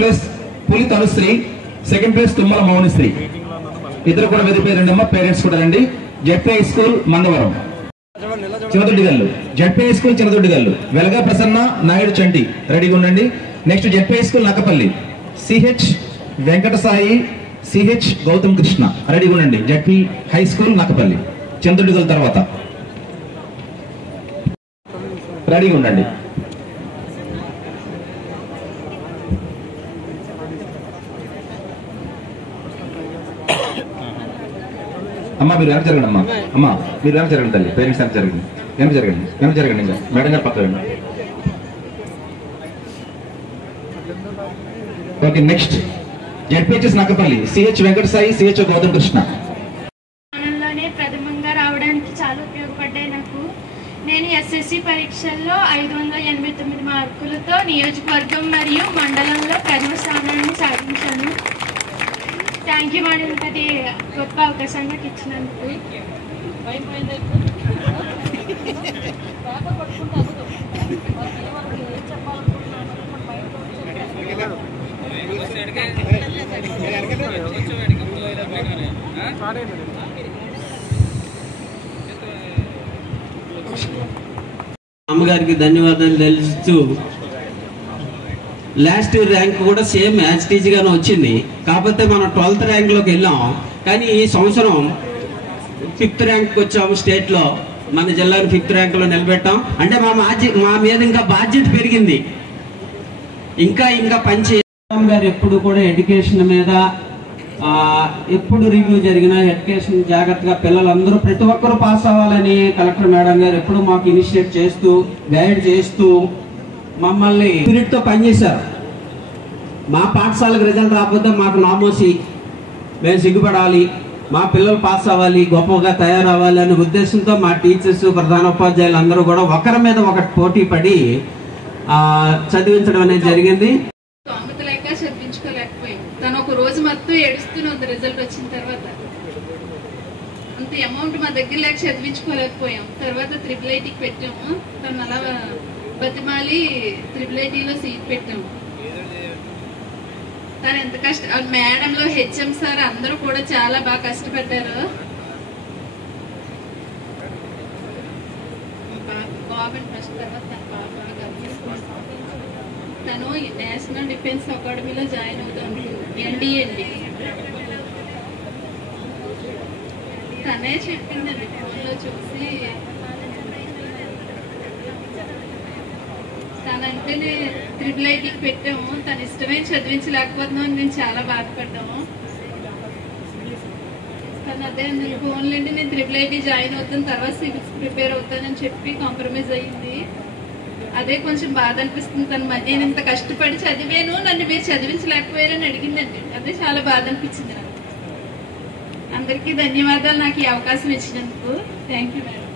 Place Puli Tanushree, second place Thummala Mounishree. ఇద్దరు కూడా వెదిపోయి రండమ్మా, పేరెంట్స్ కూడా రండి. ZP high school Mandavaram Chinnadoddigallu, ZP high school Chinnadoddigallu Velaga Prasanna Naidu Chanti రెడీగా ఉండండి. Next ZP high school Nakkapalli CH Venkata Sai, CH Gautam Krishna రెడీగా ఉండండి. ZP high school Nakkapalli Chinnadoddigal తర్వాత రెడీగా ఉండండి. అమ్మా మీరు వెనక జరగండి. అమ్మా మీరు వెనక జరగండి తల్లి, పేరెంట్స్ వెనక జరగండి, వెనక జరగండి, వెనక జరగండి. ఇంకా మేడం గారు పక్కన. Okay, next ZPHS Nakkapalli CH Venkata Sai, CH Gautam Krishna. ప్రథమంగా రావడానికి చాలా ఉపయోగపడ్డాయి నాకు. నేను ఎస్ఎస్సి పరీక్షల్లో 589 మార్కులతో నియోజకవర్గం మరియు మండలంలో ప్రథమ స్థానాన్ని సాధించాను. థ్యాంక్ యూ మేడం, అది గొప్ప అవకాశం నాకు ఇచ్చినందుకు. అమ్మగారికి ధన్యవాదాలు తెలుస్తూ, లాస్ట్ ఇయర్ ర్యాంక్ కూడా సేమ్ యాజ్ టీజ్ గానే వచ్చింది. కాకపోతే మనం 12th ర్యాంక్లోకి వెళ్ళాం, కానీ ఈ సంవత్సరం 5th ర్యాంక్ వచ్చాము. స్టేట్లో మన జిల్లాను 5th ర్యాంక్లో నిలబెట్టాం. అంటే మా మీద ఇంకా బాధ్యత పెరిగింది. ఇంకా పనిచేయాలి గారు ఎప్పుడు కూడా ఎడ్యుకేషన్ మీద ఎప్పుడు రివ్యూ జరిగినా ఎడ్యుకేషన్ జాగ్రత్తగా పిల్లలందరూ ప్రతి ఒక్కరూ పాస్ అవ్వాలని కలెక్టర్ మేడం గారు ఎప్పుడు మాకు ఇనిషియేట్ చేస్తూ గైడ్ చేస్తూ మమ్మల్ని స్పిరిట్తో పనిచేశారు. మా పాఠశాలకు రిజల్ట్ రాకపోతే మాకు నామోసి, మేము సిగ్గుపడాలి, మా పిల్లలు పాస్ అవ్వాలి, గొప్పగా తయారవ్వాలి అనే ఉద్దేశంతో మా టీచర్స్, ప్రధానోపాధ్యాయులు అందరూ కూడా ఒకరి మీద ఒకటి పోటీ పడి చదివించడం అనేది జరిగింది. చదివించుకోలేకపోయాం. తను ఒక రోజు మొత్తం ఏడుస్తూనే ఉంది రిజల్ట్ వచ్చిన తర్వాత. అంత అమౌంట్ మా దగ్గర లేక చదివించుకోలేకపోయాం. తర్వాత IIITకి పెట్టాము. తను అలా బతిమాలి IIITలో సీట్ పెట్టాము. తను ఎంత మేడంలో హెచ్ఎం సార్ అందరూ కూడా చాలా బాగా కష్టపడ్డారు. బాబు ఫస్ట్ తర్వాత తను నేషనల్ డిఫెన్స్ అకాడమీలో జాయిన్ అవుతాను, NDA. తనే చెప్పిందండి ఫోన్లో చూసి. తనంటే IIITకి పెట్టాము. తన ఇష్టమే చదివించలేకపోతున్నాం అని మేము చాలా బాధపడ్డాము. తను అదే ఫోన్లండి నేను IIIT జాయిన్ అవుతాను, తర్వాత సివిల్స్ ప్రిపేర్ అవుతానని చెప్పి కాంప్రమైజ్ అయ్యింది. అదే కొంచెం బాధ అనిపిస్తుంది. తను నేను ఇంత కష్టపడి చదివాను, నన్ను మీరు చదివించలేకపోయారని అడిగిందండి. అదే చాలా బాధ అనిపించింది నాకు. అందరికీ ధన్యవాదాలు నాకు ఈ అవకాశం ఇచ్చినందుకు. Thank you madam.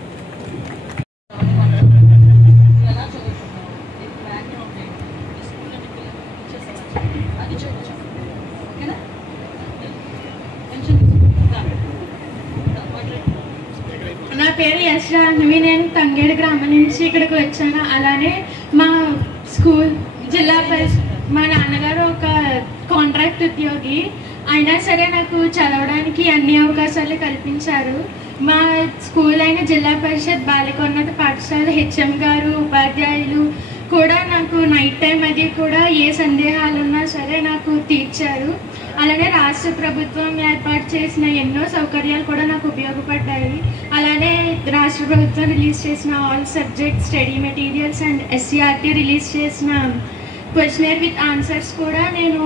నా పేరు యశ్ జాహ్నవి. నేను తంగేడు గ్రామం నుంచి ఇక్కడికి వచ్చాను. అలానే మా స్కూల్ జిల్లా మా నాన్నగారు ఒక కాంట్రాక్ట్ ఉద్యోగి అయినా సరే నాకు చదవడానికి అన్ని అవకాశాలు కల్పించారు. మా స్కూల్ అయిన జిల్లా పరిషత్ బాలికోన్నత పాఠశాల హెచ్ఎం గారు, ఉపాధ్యాయులు కూడా నాకు నైట్ టైం అది కూడా ఏ సందేహాలు ఉన్నా సరే నాకు తీర్చారు. అలానే రాష్ట్ర ప్రభుత్వం ఏర్పాటు చేసిన ఎన్నో సౌకర్యాలు కూడా నాకు ఉపయోగపడ్డాయి. అలానే రాష్ట్ర ప్రభుత్వం రిలీజ్ చేసిన all subject study materials and SCRT release చేసిన క్వశ్చనర్ విత్ ఆన్సర్స్ కూడా నేను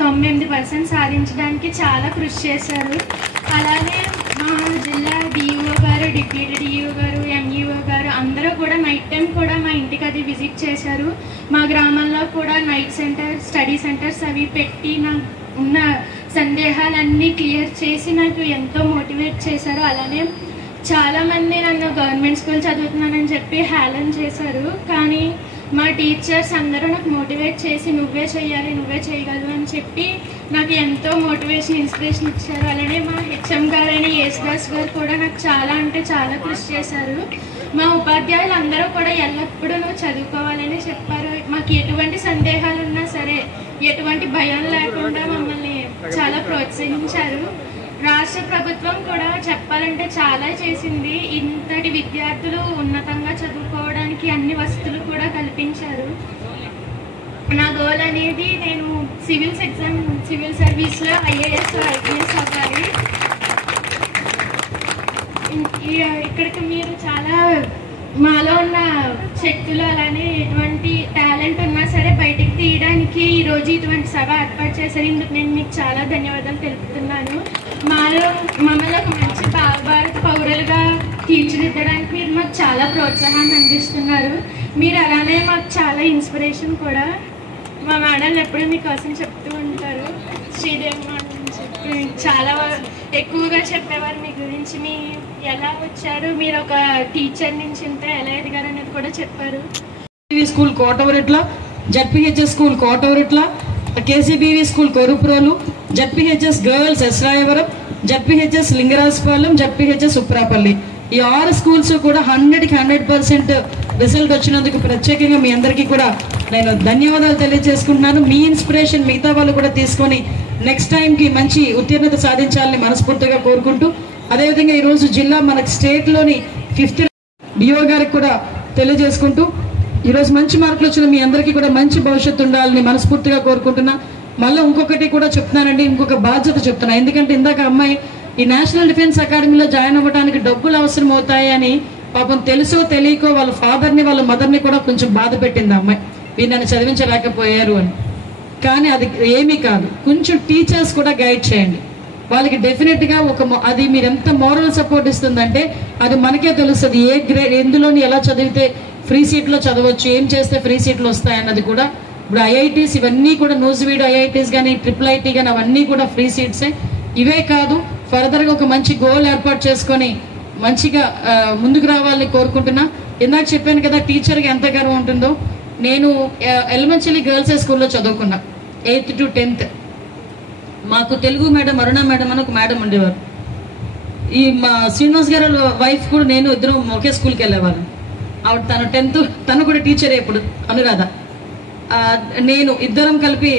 98% సాధించడానికి చాలా కృషి చేశారు. అలానే మా జిల్లా DEO గారు, డిప్యూటీ DEO గారు, MEO గారు అందరూ కూడా నైట్ టైం కూడా మా ఇంటికి అది విజిట్ చేశారు. మా గ్రామంలో కూడా నైట్ స్టడీ సెంటర్స్ అవి పెట్టి నాకు ఉన్న సందేహాలన్నీ క్లియర్ చేసి నాకు ఎంతో మోటివేట్ చేశారు. అలానే చాలామంది నన్ను గవర్నమెంట్ స్కూల్ చదువుతున్నానని చెప్పి హేళన చేశారు. కానీ మా టీచర్స్ అందరూ నాకు మోటివేట్ చేసి నువ్వే చెయ్యాలి, నువ్వే చేయగలవు అని చెప్పి నాకు ఎంతో మోటివేషన్, ఇన్స్పిరేషన్ ఇచ్చారు. అలానే మా హెచ్ఎం గారైన యేసుదాస్ గారు కూడా నాకు చాలా అంటే చాలా కృషి చేశారు. మా ఉపాధ్యాయులు అందరూ కూడా ఎల్లప్పుడూ నువ్వు చదువుకోవాలని చెప్పారు. మాకు ఎటువంటి సందేహాలు ఉన్నా సరే, ఎటువంటి ఎటువంటి భయం లేకుండా మమ్మల్ని చాలా ప్రోత్సహించారు. రాష్ట్ర ప్రభుత్వం కూడా చెప్పాలంటే చాలా చేసింది. ఇంతటి విద్యార్థులు ఉన్నతంగా చదువుకోవడానికి అన్ని వసతులు కూడా కల్పించారు. నా గోల్ అనేది నేను సివిల్ సర్వీస్లో ఐఏఎస్ ఐపీఎస్ అవ్వాలి. ఇక్కడికి మీరు చాలా మాలో ఉన్న శక్తులు అలానే ఎటువంటి టాలెంట్ ఉన్నా సరే బయటికి తీయడానికి ఈరోజు ఇటువంటి సభ ఏర్పాటు చేశారు. ఇందుకు నేను మీకు చాలా ధన్యవాదాలు తెలుపుతున్నాను. మమ్మల్ని ఒక మంచి భారత పౌరులుగా తీర్చిదిద్దడానికి మీరు మాకు చాలా ప్రోత్సాహాన్ని అందిస్తున్నారు. మీరు అలానే మాకు చాలా ఇన్స్పిరేషన్ కూడా. మా మేడలు ఎప్పుడూ మీకోసం చెప్తూ ఉంటారు. శ్రీదేవి మేడం చెప్పి చాలా ఎక్కువగా చెప్పేవారు మీ గురించి. మీ ఎలా వచ్చారు, మీరు ఒక టీచర్ నుంచి ఇంత ఎలా ఎదిగారు అనేది కూడా చెప్పారు. School Kotavaritla, ZPHS school Kotavaritla, KCBV school Koruprolu, ZPHS girls Srayavaram, ZPHS Lingarajapalem, ZPHS Uprapalli. ఈ 6 స్కూల్స్ కూడా 100% రిజల్ట్ వచ్చినందుకు ప్రత్యేకంగా మీ అందరికీ కూడా నేను ధన్యవాదాలు తెలియజేసుకుంటున్నాను. మీ ఇన్స్పిరేషన్ మిగతా వాళ్ళు కూడా తీసుకొని నెక్స్ట్ టైంకి మంచి ఉత్తీర్ణత సాధించాలని మనస్ఫూర్తిగా కోరుకుంటూ, అదేవిధంగా ఈరోజు జిల్లా మన స్టేట్లోని 5th డిఓ గారికి కూడా తెలియజేసుకుంటూ, ఈరోజు మంచి మార్కులు వచ్చిన మీ అందరికీ కూడా మంచి భవిష్యత్తు ఉండాలని మనస్ఫూర్తిగా కోరుకుంటున్నా. మళ్ళీ ఇంకొకటి కూడా చెప్తున్నానండి, ఇంకొక బాధ్యత చెప్తున్నా. ఎందుకంటే ఇందాక అమ్మాయి ఈ నేషనల్ డిఫెన్స్ అకాడమీలో జాయిన్ అవ్వడానికి డబ్బులు అవసరం అవుతాయి అని పాపం తెలుసో తెలియకో వాళ్ళ ఫాదర్ని వాళ్ళ మదర్ని కూడా కొంచెం బాధ పెట్టింది అమ్మాయి, వీరు నన్ను చదివించలేకపోయారు అని. కానీ అది ఏమీ కాదు, కొంచెం టీచర్స్ కూడా గైడ్ చేయండి వాళ్ళకి. డెఫినెట్గా అది మీరు ఎంత మోరల్ సపోర్ట్ ఇస్తుందంటే అది మనకే తెలుస్తుంది. ఏ గ్రేడ్ ఎందులోని ఎలా చదివితే ఫ్రీ సీట్లో చదవచ్చు, ఏం చేస్తే ఫ్రీ సీట్లు వస్తాయన్నది కూడా. ఇప్పుడు ఐఐటీస్ ఇవన్నీ కూడా నూజివీడు ఐఐటీస్ కానీ IIIT కానీ అవన్నీ కూడా ఫ్రీ సీట్సే. ఇవే కాదు, ఫర్దర్గా ఒక మంచి గోల్ ఏర్పాటు చేసుకొని మంచిగా ముందుకు రావాలని కోరుకుంటున్నా. ఇందాక చెప్పాను కదా టీచర్కి ఎంత గర్వం ఉంటుందో. నేను ఎలిమెంటరీ గర్ల్స్ హై స్కూల్లో చదువుకున్నా 8th to 10th. మాకు తెలుగు మేడం అరుణ మేడం అని ఒక మేడం ఉండేవారు. ఈ మా శ్రీనివాస్ గారు వైఫ్ కూడా నేను ఇద్దరం ఒకే స్కూల్కి వెళ్ళేవాళ్ళం. ఆవిడ తను 10th, తను కూడా టీచరే ఇప్పుడు అనురాధ. నేను ఇద్దరం కలిపి